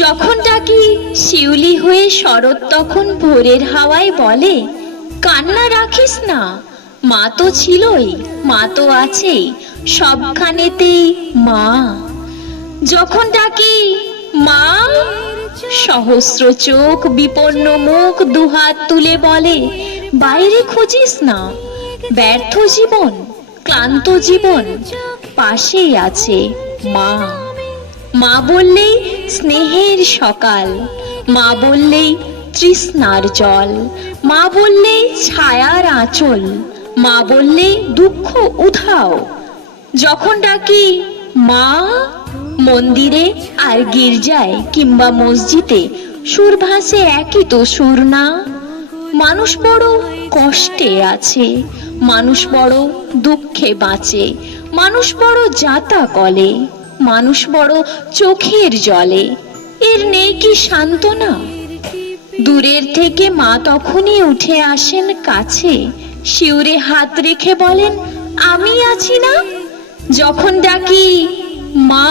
যখন ডাকি শিউলি হয়ে শরৎ তখন ভোরের হাওয়ায় বলে, কান্না রাখিস না, মা তো ছিলই, মা তো আছেই, সবখানেতেই মা। যখন ডাকি মা, সহস্র চোখ বিপন্ন মুখ দুহাত তুলে বলে, বাইরে খুঁজিস না, ব্যর্থ জীবন, ক্লান্ত জীবন, পাশেই আছে মা। মা বললেই স্নেহের সকাল, মা বললেই তৃষ্ণার জল, মা বললেই ছায়ার আঁচল, মা বললেই দুঃখ উধাও। যখন ডাকি মা, মন্দিরে আর গির্জায় কিংবা মসজিদে সুর ভাসে একই তো সুর না? মানুষ বড় কষ্টে আছে, মানুষ বড় দুঃখে বাঁচে, মানুষ বড় যাতা কলে, মানুষ বড় চোখের জলে, এর নেই কি সান্ত্বনা? দূরের থেকে মা তখনই উঠে আসেন কাছে, শিউরে হাত রেখে বলেন, আমি আছি না? যখন ডাকি মা।